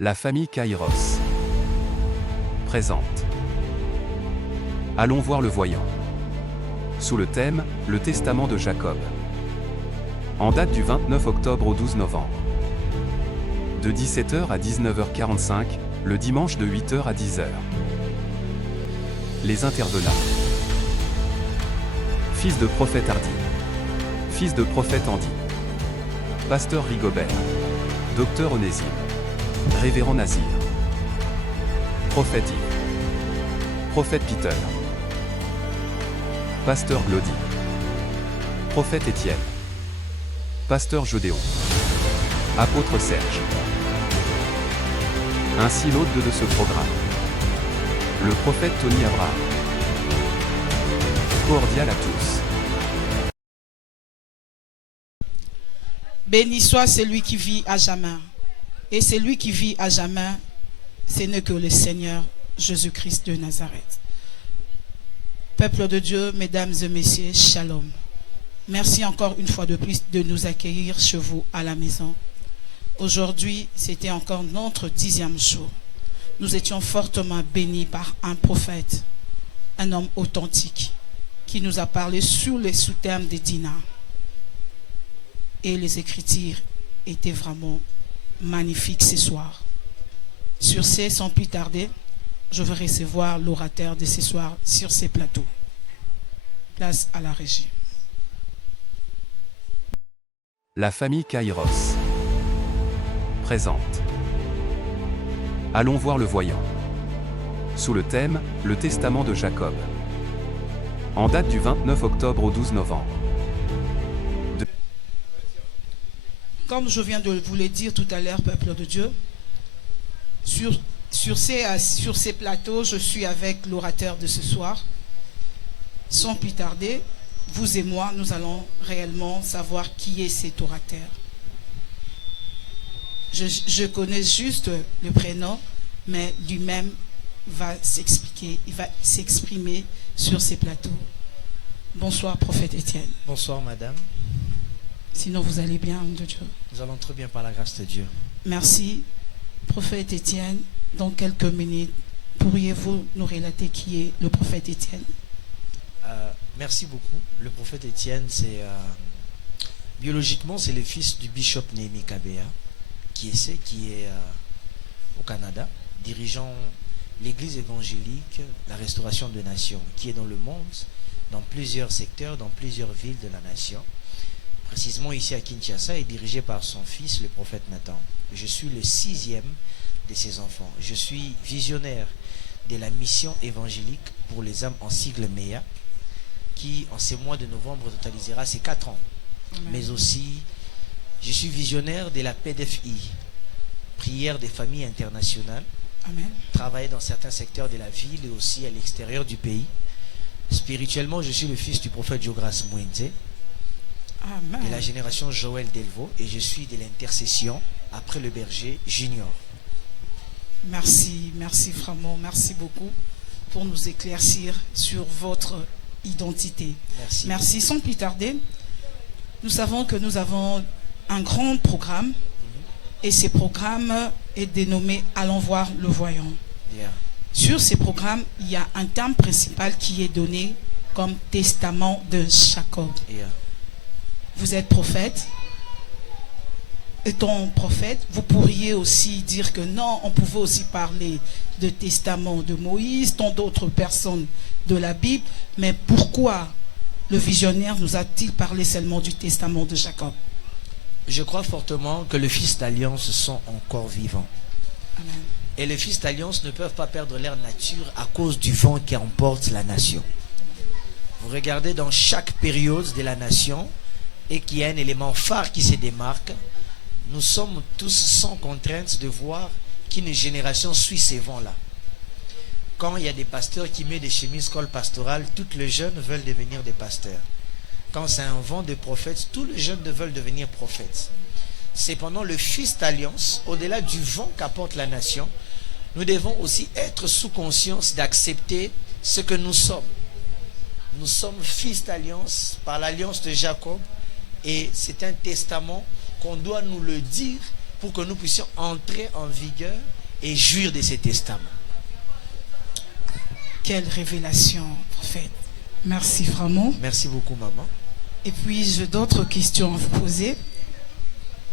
La famille Kairos présente. Allons voir le voyant. Sous le thème, le testament de Jacob. En date du 29 octobre au 12 novembre. De 17h à 19h45, le dimanche de 8h à 10h. Les intervenants. Fils de prophète Hardy. Fils de prophète Andy. Pasteur Rigobert. Docteur Onésime. Révérend Nazir. Prophète Yves. Prophète Peter. Pasteur Glody. Prophète Étienne. Pasteur Jodéon. Apôtre Serge. Ainsi l'hôte de ce programme. Le prophète Tony Abraham. Cordial à tous. Béni soit celui qui vit à jamais. Et celui qui vit à jamais, ce n'est que le Seigneur Jésus-Christ de Nazareth. Peuple de Dieu, mesdames et messieurs, shalom. Merci encore une fois de plus de nous accueillir chez vous à la maison. Aujourd'hui, c'était encore notre 10e jour. Nous étions fortement bénis par un prophète, un homme authentique, qui nous a parlé sur les sous-termes des Dina. Et les écritures étaient vraiment magnifiques ce soir. Sur ce, sans plus tarder, je vais recevoir l'orateur de ce soir sur ces plateaux. Place à la régie. La famille Kairos présente. Allons voir le voyant. Sous le thème, le testament de Jacob. En date du 29 octobre au 12 novembre. Comme je viens de vous le dire tout à l'heure, peuple de Dieu, sur ces plateaux, je suis avec l'orateur de ce soir. Sans plus tarder, vous et moi, nous allons réellement savoir qui est cet orateur. Je connais juste le prénom, mais lui-même va s'expliquer, il va s'exprimer sur ces plateaux. Bonsoir, prophète Étienne. Bonsoir, madame. Sinon, vous allez bien, homme de Dieu. Nous allons très bien par la grâce de Dieu. Merci. Prophète Étienne, dans quelques minutes, pourriez-vous nous relater qui est le prophète Étienne? Merci beaucoup. Le prophète Étienne, biologiquement, c'est le fils du bishop Néhémie Kabea, qui est au Canada, dirigeant l'église évangélique, la restauration des nations, qui est dans le monde, dans plusieurs secteurs, dans plusieurs villes de la nation. Précisément ici à Kinshasa, est dirigé par son fils, le prophète Nathan. Je suis le 6e de ses enfants. Je suis visionnaire de la mission évangélique pour les âmes en sigle MEA, qui en ce mois de novembre totalisera ses 4 ans. Amen. Mais aussi, je suis visionnaire de la PDFI, prière des familles internationales. Amen. Travailler dans certains secteurs de la ville et aussi à l'extérieur du pays. Spirituellement, je suis le fils du prophète Jogras Mwente. Amen. De la génération Joël Delvaux, et je suis de l'intercession après le berger junior. Merci vraiment, merci beaucoup pour nous éclaircir sur votre identité. Merci. Sans plus tarder, nous savons que nous avons un grand programme et ce programme est dénommé Allons voir le voyant. Yeah. Sur ce programme, il y a un thème principal qui est donné comme testament de Jacob. Yeah. Vous êtes prophète. Étant prophète, vous pourriez aussi dire que non, on pouvait aussi parler de testament de Moïse, tant d'autres personnes de la Bible. Mais pourquoi le visionnaire nous a-t-il parlé seulement du testament de Jacob? Je crois fortement que les fils d'alliance sont encore vivants. Amen. Et les fils d'alliance ne peuvent pas perdre leur nature à cause du vent qui emporte la nation. Vous regardez dans chaque période de la nation, et qu'il y a un élément phare qui se démarque, nous sommes tous sans contrainte de voir qu'une génération suit ces vents-là. Quand il y a des pasteurs qui mettent des chemises col pastorales, toutes les jeunes veulent devenir des pasteurs. Quand c'est un vent de prophètes, tous les jeunes veulent devenir prophètes. Cependant, le fils d'alliance, au-delà du vent qu'apporte la nation, nous devons aussi être sous conscience d'accepter ce que nous sommes. Nous sommes fils d'alliance par l'alliance de Jacob, et c'est un testament qu'on doit nous le dire pour que nous puissions entrer en vigueur et jouir de ces testaments. Quelle révélation, prophète. Merci vraiment. Merci beaucoup, maman. Et puis, j'ai d'autres questions à vous poser.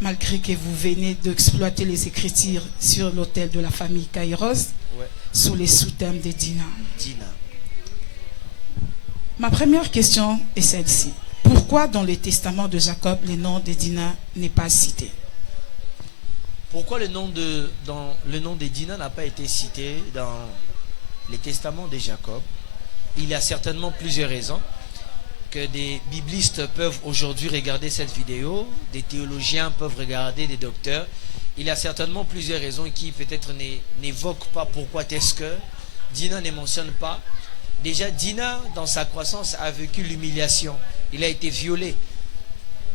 Malgré que vous venez d'exploiter les Écritures sur l'autel de la famille Kairos, Ouais. sous les sous-thèmes de Dina. Dina. Ma première question est celle-ci. Pourquoi dans le testament de Jacob, le nom de Dina n'est pas cité? Pourquoi le nom de Dina n'a pas été cité dans les testaments de Jacob? Il y a certainement plusieurs raisons que des biblistes peuvent aujourd'hui regarder cette vidéo, des théologiens peuvent regarder, des docteurs. Il y a certainement plusieurs raisons qui peut-être n'évoquent pas pourquoi est-ce que Dina ne mentionne pas. Déjà, Dina, dans sa croissance, a vécu l'humiliation. Il a été violé.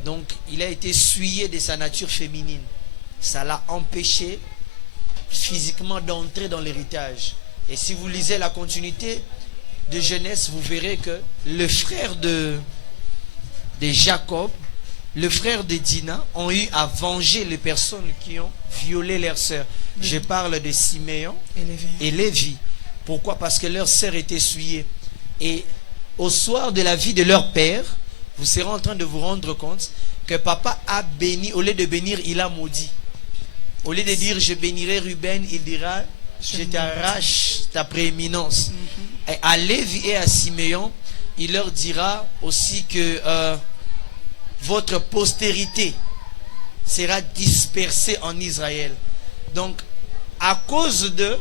Donc, il a été souillé de sa nature féminine. Ça l'a empêché physiquement d'entrer dans l'héritage. Et si vous lisez la continuité de Genèse, vous verrez que le frère de Jacob, le frère de Dina, ont eu à venger les personnes qui ont violé leur sœur. Oui. Je parle de Siméon et Lévi. Pourquoi? Parce que leur sœur était souillée. Et au soir de la vie de leur père, vous serez en train de vous rendre compte que papa a béni. Au lieu de bénir, il a maudit. Au lieu de dire je bénirai Ruben, il dira je t'arrache ta prééminence. Et à Lévi et à Siméon, il leur dira aussi que votre postérité sera dispersée en Israël. Donc, à cause de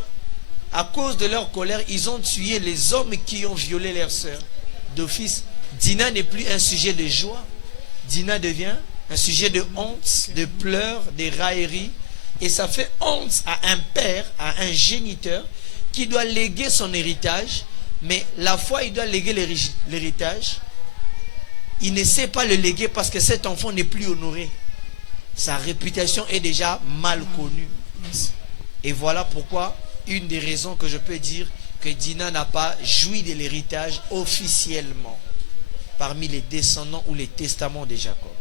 leur colère, ils ont tué les hommes qui ont violé leur sœur. D'office, Dina n'est plus un sujet de joie. Dina devient un sujet de honte, de pleurs, de railleries. Et ça fait honte à un père, à un géniteur qui doit léguer son héritage. Mais la fois il doit léguer l'héritage, il ne sait pas le léguer parce que cet enfant n'est plus honoré. Sa réputation est déjà mal connue. Et voilà pourquoi, une des raisons que je peux dire que Dina n'a pas joui de l'héritage officiellement parmi les descendants ou les testaments de Jacob.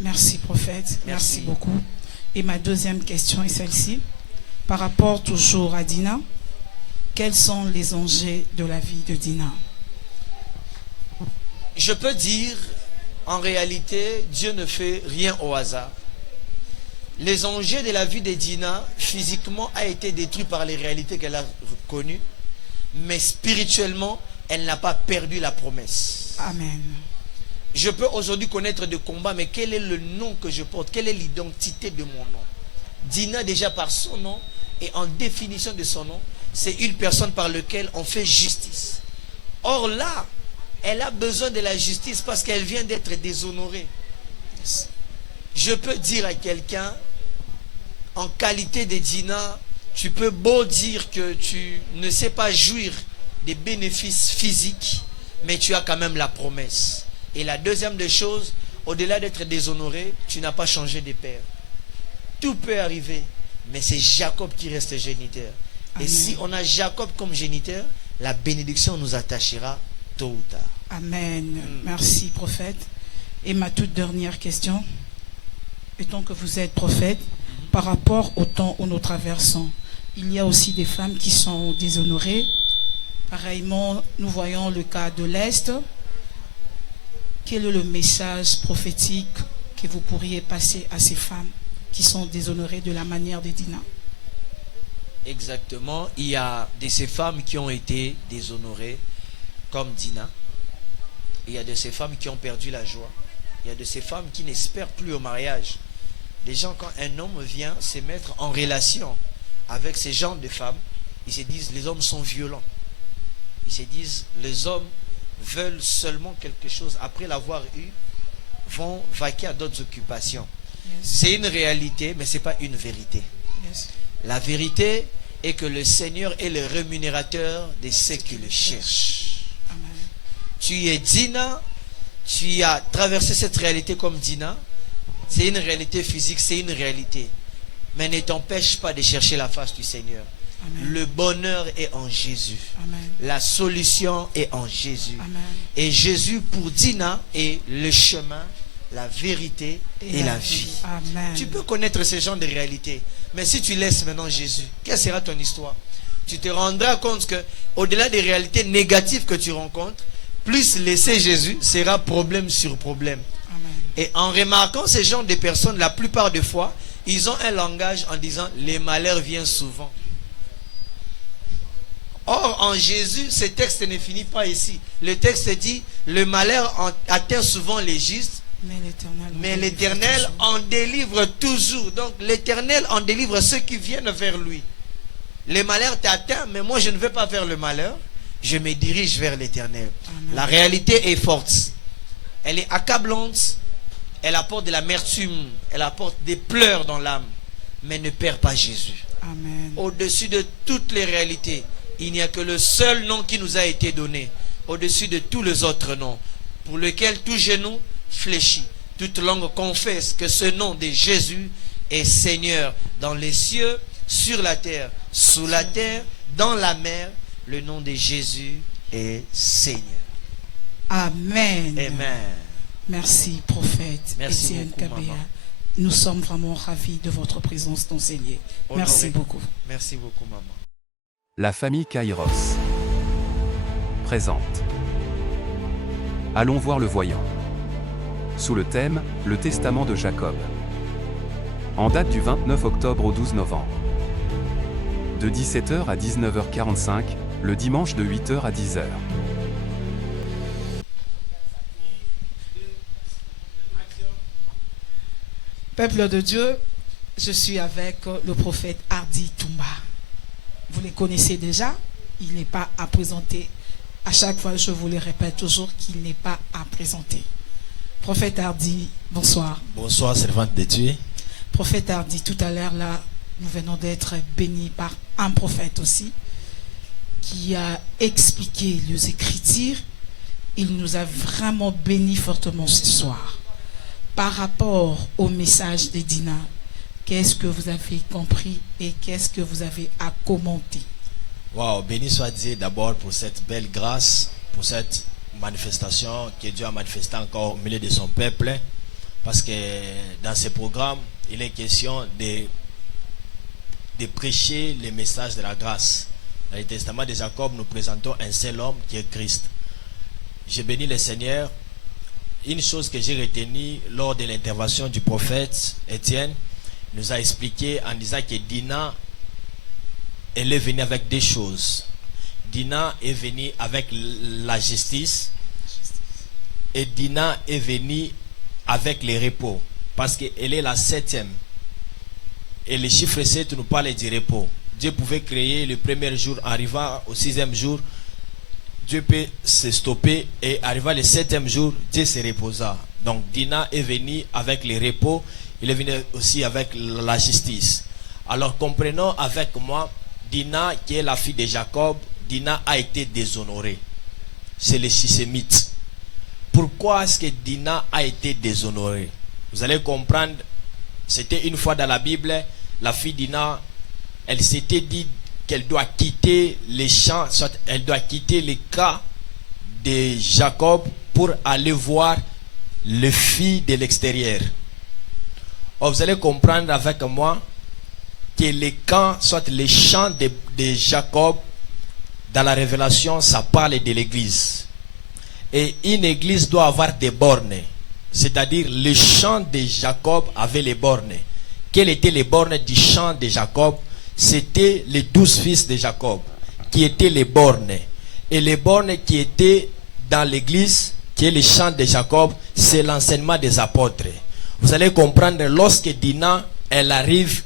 Merci, prophète. Merci beaucoup. Et ma deuxième question est celle-ci. Par rapport toujours à Dina, quels sont les enjeux de la vie de Dina? Je peux dire, en réalité, Dieu ne fait rien au hasard. Les enjeux de la vie de Dina, physiquement, a été détruit par les réalités qu'elle a connues, mais spirituellement, elle n'a pas perdu la promesse. Amen. Je peux aujourd'hui connaître des combats, mais quel est le nom que je porte? Quelle est l'identité de mon nom? Dina, déjà par son nom et en définition de son nom, c'est une personne par laquelle on fait justice. Or là, elle a besoin de la justice parce qu'elle vient d'être déshonorée. Je peux dire à quelqu'un, en qualité de Dina, tu peux beau dire que tu ne sais pas jouir des bénéfices physiques, mais tu as quand même la promesse. Et la deuxième des choses, au-delà d'être déshonoré, tu n'as pas changé de père. Tout peut arriver, mais c'est Jacob qui reste géniteur. Amen. Et si on a Jacob comme géniteur, la bénédiction nous attachera tôt ou tard. Amen. Merci, prophète. Et ma toute dernière question, étant que vous êtes prophète, par rapport au temps où nous traversons, il y a aussi des femmes qui sont déshonorées. Pareillement, nous voyons le cas de l'Est. Quel est le message prophétique que vous pourriez passer à ces femmes qui sont déshonorées de la manière de Dina? Exactement. Il y a de ces femmes qui ont été déshonorées, comme Dina. Il y a de ces femmes qui ont perdu la joie. Il y a de ces femmes qui n'espèrent plus au mariage. Les gens, quand un homme vient se mettre en relation avec ces genres de femmes, ils se disent les hommes sont violents. Ils se disent les hommes veulent seulement quelque chose, après l'avoir eu, vont vaquer à d'autres occupations. Yes. C'est une réalité, mais ce n'est pas une vérité. Yes. La vérité est que le Seigneur est le rémunérateur de ceux qui le cherchent. Amen. Tu es Dina, tu as traversé cette réalité comme Dina. C'est une réalité physique, c'est une réalité. Mais ne t'empêche pas de chercher la face du Seigneur. Amen. Le bonheur est en Jésus. Amen. La solution est en Jésus. Amen. Et Jésus pour Dina est le chemin, la vérité et la vie. Amen. Tu peux connaître ce genre de réalité, mais si tu laisses maintenant Jésus, quelle sera ton histoire? Tu te rendras compte que au-delà des réalités négatives que tu rencontres, plus laisser Jésus sera problème sur problème. Amen. Et en remarquant ce genre de personnes, la plupart des fois, ils ont un langage en disant les malheurs viennent souvent. Or, en Jésus, ce texte ne finit pas ici. Le texte dit le malheur atteint souvent les justes, mais l'Éternel en délivre toujours. Donc, l'Éternel en délivre ceux qui viennent vers lui. Le malheur t'atteint, mais moi, je ne vais pas vers le malheur. Je me dirige vers l'Éternel. La réalité est forte. Elle est accablante. Elle apporte de l'amertume. Elle apporte des pleurs dans l'âme. Mais ne perds pas Jésus. Amen. Au-dessus de toutes les réalités, il n'y a que le seul nom qui nous a été donné. Au-dessus de tous les autres noms. Pour lequel tout genou fléchit. Toute langue confesse que ce nom de Jésus est Seigneur. Dans les cieux, sur la terre, sous la terre, dans la mer, le nom de Jésus est Seigneur. Amen. Amen. Merci, prophète Merci Étienne beaucoup, Kabea. maman. Nous sommes vraiment ravis de votre présence dans ces lieux. Honoré. Merci beaucoup. Merci beaucoup, maman. La famille Kairos présente. Allons voir le voyant. Sous le thème, le testament de Jacob. En date du 29 octobre au 12 novembre. De 17h à 19h45, le dimanche de 8h à 10h. Peuple de Dieu, je suis avec le prophète Hardy Toumba. Vous les connaissez déjà, il n'est pas à présenter. À chaque fois, je vous le répète toujours qu'il n'est pas à présenter. Prophète Hardy, bonsoir. Bonsoir, servante de Dieu. Prophète Hardy, tout à l'heure, là, nous venons d'être bénis par un prophète aussi, qui a expliqué les Écritures. Il nous a vraiment bénis fortement ce soir. Par rapport au message de Dina, qu'est-ce que vous avez compris et qu'est-ce que vous avez à commenter? Wow, béni soit Dieu d'abord pour cette belle grâce, pour cette manifestation que Dieu a manifestée encore au milieu de son peuple. Parce que dans ce programme, il est question de prêcher le message de la grâce. Dans le testament de Jacob, nous présentons un seul homme qui est Christ. J'ai béni le Seigneur. Une chose que j'ai retenue lors de l'intervention du prophète Étienne, nous a expliqué en disant que Dina, elle est venue avec deux choses. Dina est venue avec la justice et Dina est venue avec le repos. Parce qu'elle est la septième. Et le chiffre 7 nous parle du repos. Dieu pouvait créer le premier jour, arrivant au sixième jour, Dieu peut se stopper et arrivant le septième jour, Dieu se reposa. Donc Dina est venu avec le repos, il est venu aussi avec la justice. Alors comprenons avec moi, Dina qui est la fille de Jacob, Dina a été déshonorée. C'est le Sisémite. Pourquoi est-ce que Dina a été déshonorée? Vous allez comprendre, c'était une fois dans la Bible, la fille Dina, elle s'était dit qu'elle doit quitter les champs, soit elle doit quitter les cas de Jacob pour aller voir les filles de l'extérieur. Or, vous allez comprendre avec moi que les camps, soit les champs de Jacob, dans la révélation, ça parle de l'église. Et une église doit avoir des bornes. C'est-à-dire, le champ de Jacob avait les bornes. Quelles étaient les bornes du champ de Jacob? C'était les 12 fils de Jacob qui étaient les bornes. Et les bornes qui étaient dans l'église, qui est le champ de Jacob, c'est l'enseignement des apôtres. Vous allez comprendre, lorsque Dina, elle arrive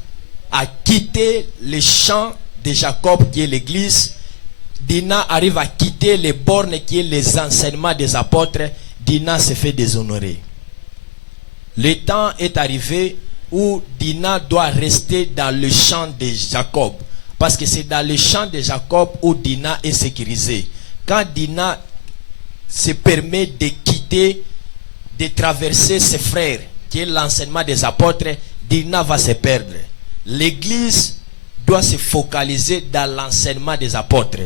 à quitter le champ de Jacob qui est l'église, Dina arrive à quitter les bornes qui est les enseignements des apôtres, Dina se fait déshonorer. Le temps est arrivé où Dina doit rester dans le champ de Jacob. Parce que c'est dans le champ de Jacob où Dina est sécurisée. Quand Dina se permet de quitter, de traverser ses frères, qui est l'enseignement des apôtres, Dina va se perdre. L'église doit se focaliser dans l'enseignement des apôtres.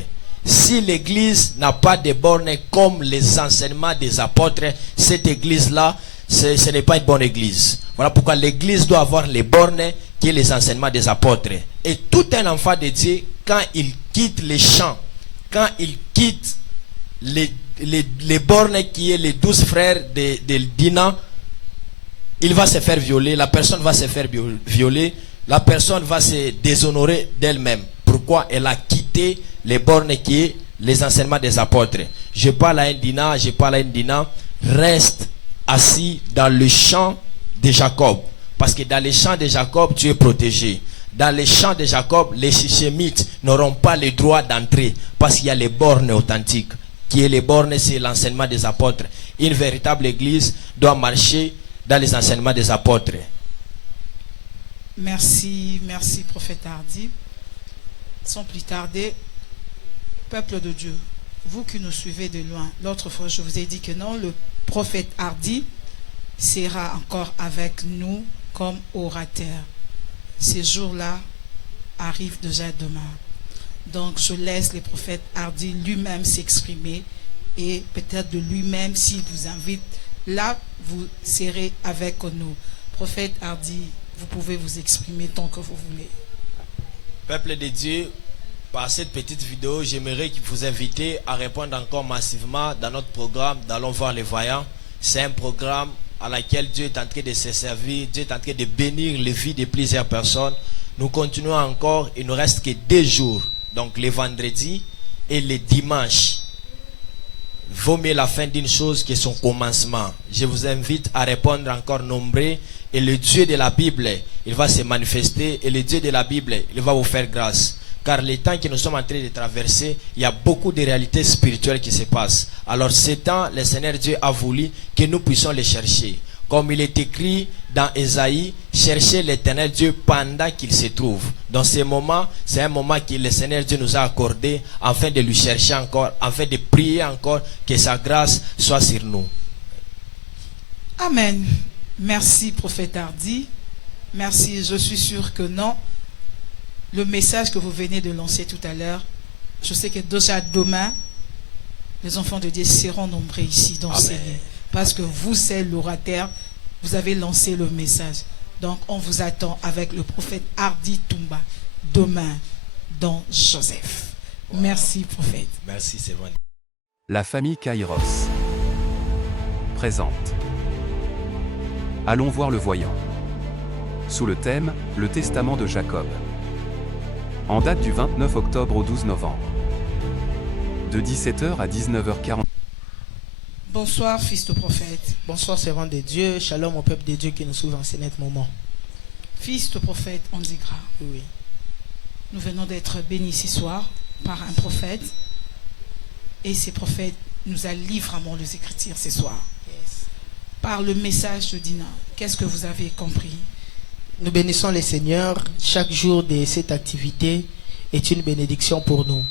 Si l'église n'a pas de bornes comme les enseignements des apôtres, cette église-là, ce n'est pas une bonne église. Voilà pourquoi l'église doit avoir les bornes qui est les enseignements des apôtres. Et tout un enfant de Dieu, quand il quitte les champs, quand il quitte les bornes qui est les 12 frères de Dina, il va se faire violer, la personne va se faire violer, la personne va se déshonorer d'elle-même. Pourquoi? Elle a quitté les bornes qui est les enseignements des apôtres. Je parle à un Dina, reste assis dans le champ de Jacob. Parce que dans les champs de Jacob, tu es protégé. Dans les champs de Jacob, les Shichémites n'auront pas le droit d'entrer. Parce qu'il y a les bornes authentiques. Qui est les bornes, c'est l'enseignement des apôtres. Une véritable église doit marcher dans les enseignements des apôtres. Merci, prophète Hardy. Sans plus tarder, peuple de Dieu, vous qui nous suivez de loin, l'autre fois je vous ai dit que non, le prophète Hardy sera encore avec nous comme orateur. Ces jours-là arrivent déjà demain. Donc je laisse le prophète Hardy lui-même s'exprimer et peut-être de lui-même, s'il vous invite, là vous serez avec nous. Prophète Hardy, vous pouvez vous exprimer tant que vous voulez. Peuple de Dieu, par cette petite vidéo, j'aimerais vous inviter à répondre encore massivement dans notre programme d'Allons voir les voyants. C'est un programme à laquelle Dieu est en train de se servir, Dieu est en train de bénir les vies de plusieurs personnes. Nous continuons encore, il ne nous reste que 2 jours, donc les vendredis et les dimanches. Vaut mieux la fin d'une chose que son commencement. Je vous invite à répondre encore nombreux et le Dieu de la Bible, il va se manifester et le Dieu de la Bible, il va vous faire grâce. Car les temps que nous sommes en train de traverser, il y a beaucoup de réalités spirituelles qui se passent. Alors ces temps, le Seigneur Dieu a voulu que nous puissions les chercher. Comme il est écrit dans Ésaïe, cherchez l'Éternel Dieu pendant qu'il se trouve. Dans ces moments, c'est un moment que le Seigneur Dieu nous a accordé afin de lui chercher encore, afin de prier encore que sa grâce soit sur nous. Amen. Merci, prophète Hardy. Merci, je suis sûr que non. Le message que vous venez de lancer tout à l'heure, je sais que déjà demain, les enfants de Dieu seront nombreux ici dans ces lieux. Parce que vous, c'est l'orateur, vous avez lancé le message. Donc, on vous attend avec le prophète Hardy Toumba demain dans Joseph. Wow. Merci, prophète. Merci, c'est bon. La famille Kairos présente Allons voir le voyant. Sous le thème, le testament de Jacob. En date du 29 octobre au 12 novembre. De 17h à 19h40. Bonsoir, fils de prophète. Bonsoir, servant de Dieu. Shalom au peuple de Dieu qui nous suit en ce net moment. Fils de prophète Andigra. Oui. Nous venons d'être bénis ce soir par un prophète. Et ce prophète nous a livré vraiment les Écritures ce soir. Yes. Par le message de Dina, qu'est-ce que vous avez compris? Nous bénissons le Seigneur. Chaque jour de cette activité est une bénédiction pour nous.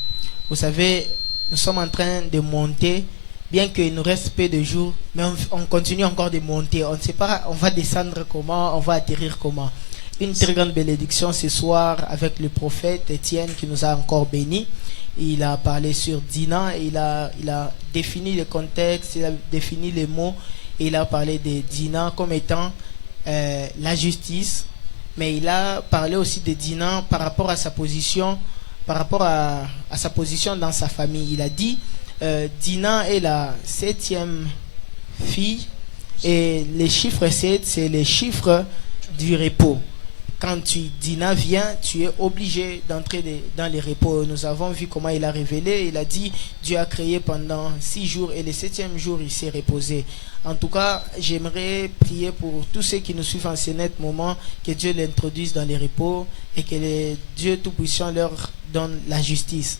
Vous savez, nous sommes en train de monter, bien qu'il nous reste peu de jours, mais on continue encore de monter. On ne sait pas, on va descendre comment, on va atterrir comment. Une très grande bénédiction ce soir avec le prophète Étienne qui nous a encore bénis. Il a parlé sur Dina, il a défini le contexte, il a défini les mots, et il a parlé de Dina comme étant la justice. Mais il a parlé aussi de Dina par rapport à sa position, sa position dans sa famille. Il a dit Dina est la 7e fille et les chiffres 7, c'est les chiffres du repos. Quand Dina vient, tu es obligé d'entrer dans les repos. Nous avons vu comment il a révélé. Il a dit Dieu a créé pendant 6 jours et le 7e jour il s'est reposé. En tout cas, j'aimerais prier pour tous ceux qui nous suivent en ce net moment, que Dieu l'introduise dans les repos et que Dieu Tout-Puissant leur donne la justice.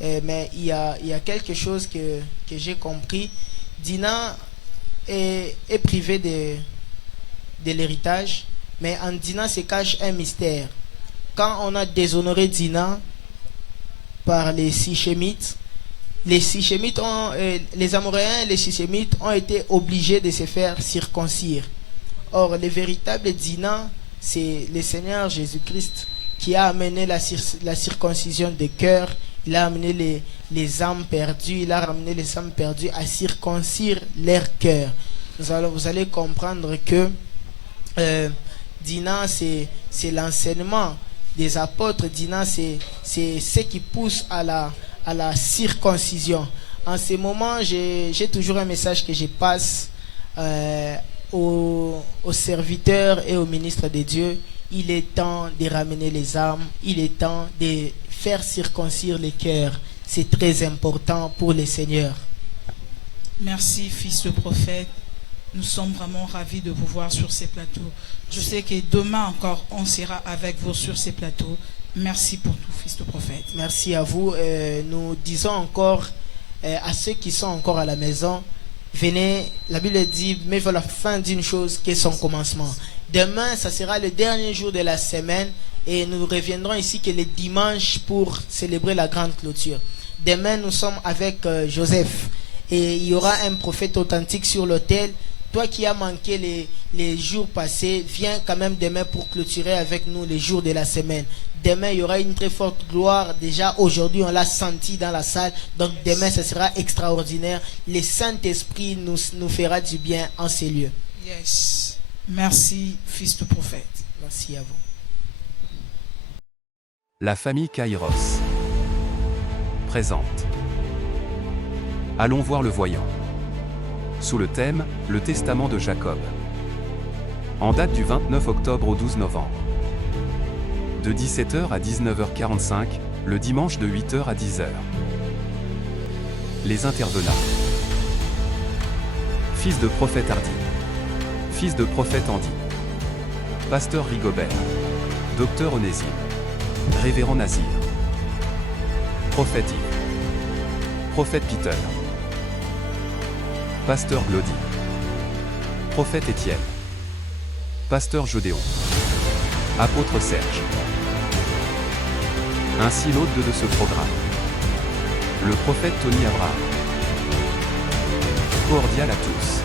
Mais il y a quelque chose que j'ai compris. Dina est privée de l'héritage, mais en Dina se cache un mystère. Quand on a déshonoré Dina par les Shichémites, les Amoréens et les Shichémites ont été obligés de se faire circoncire. Or, le véritable Dina, c'est le Seigneur Jésus-Christ qui a amené la circoncision des cœurs. Il a amené les âmes perdues, il a ramené les âmes perdues à circoncire leur cœur. vous allez comprendre que Dina, c'est l'enseignement des apôtres. Dina, c'est ce qui pousse à la circoncision. En ce moment, j'ai toujours un message que je passe aux serviteurs et aux ministres de Dieu. Il est temps de ramener les âmes. Il est temps de faire circoncire les cœurs. C'est très important pour les seigneurs. Merci, fils de prophète. Nous sommes vraiment ravis de vous voir sur ces plateaux. Je sais que demain encore, on sera avec vous sur ces plateaux. Merci pour tout, fils de prophète. Merci à vous. Nous disons encore à ceux qui sont encore à la maison, venez, la Bible dit, mais vers la fin d'une chose qu'est son commencement. Demain, ça sera le dernier jour de la semaine et nous reviendrons ici que le dimanche pour célébrer la grande clôture. Demain, nous sommes avec Joseph et il y aura un prophète authentique sur l'autel. Toi qui as manqué les jours passés, viens quand même demain pour clôturer avec nous les jours de la semaine. Demain, il y aura une très forte gloire. Déjà, aujourd'hui, on l'a senti dans la salle. Donc, demain, ce sera extraordinaire. Le Saint-Esprit nous fera du bien en ces lieux. Yes. Merci, fils de prophète. Merci à vous. La famille Kairos présente. Allons voir le voyant. Sous le thème, le testament de Jacob. En date du 29 octobre au 12 novembre. De 17h à 19h45, le dimanche de 8h à 10h. Les intervenants. Fils de prophète Hardy. Fils de prophète Andy. Pasteur Rigobert. Docteur Onésime. Révérend Nazir. Prophète Yves. Prophète Peter. Pasteur Glody. Prophète Étienne. Pasteur Jodéon. Apôtre Serge. Ainsi l'hôte de ce programme. Le prophète Tony Abraham. Cordial à tous.